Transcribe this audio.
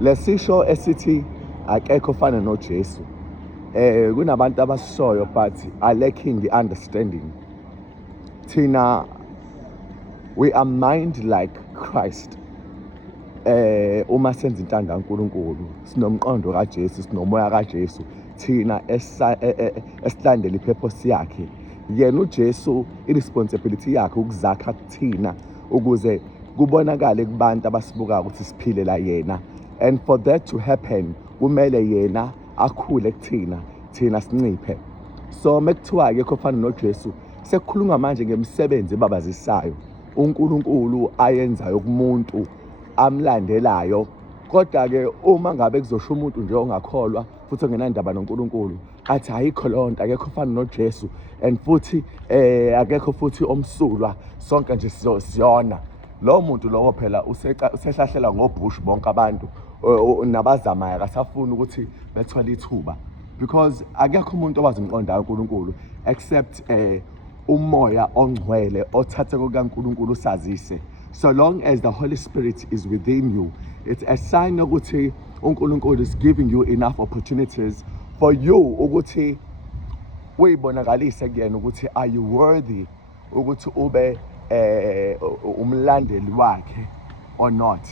lesisho esithi akekho ofana noJesu kunabantu abasisoyo but are lacking the understanding. Thina we are mind like Christ. Uma senza intando kaNkulunkulu sinomqondo kaJesu, sinomoya kaJesu, thina esilandela ipurpose yakhe. Yena uJesu irresponsibility yakhe ukuzakha kuthina ukuze kubonakale kubantu abasibuka ukuthi siphile la yena, and for that to happen kumele yena akhule kuthina, thina sinciphe. So mekuthiwa akekho ofana noJesu sekukhuluma manje ngemisebenzi ebabazisayo uNkulunkulu ayenzayo kumuntu amlandelayo. Kodwa ke uma ngabe kuzosho umuntu nje ongakholwa futhi ongenandaba noNkulunkulu athi ayikho leyo nto, akekho ofana noJesu, and futhi akekho futhi omsulwa, sonke nje siyona, lowo muntu lowo phela usehlahlela ngobhushi bonke abantu nabazamayo akasafuni ukuthi bethwale ithuba, because akekho umuntu owazi umqonda kaNkulunkulu except umoya ongcwele othathe kukaNkulunkulu usazise. So long as the Holy Spirit is within you, it's a sign ukuthi uNkulunkulu is giving you enough opportunities for you ukuthi uyibonakalise kuyena ukuthi are you worthy ukuthi ube umlandeli wakhe or not.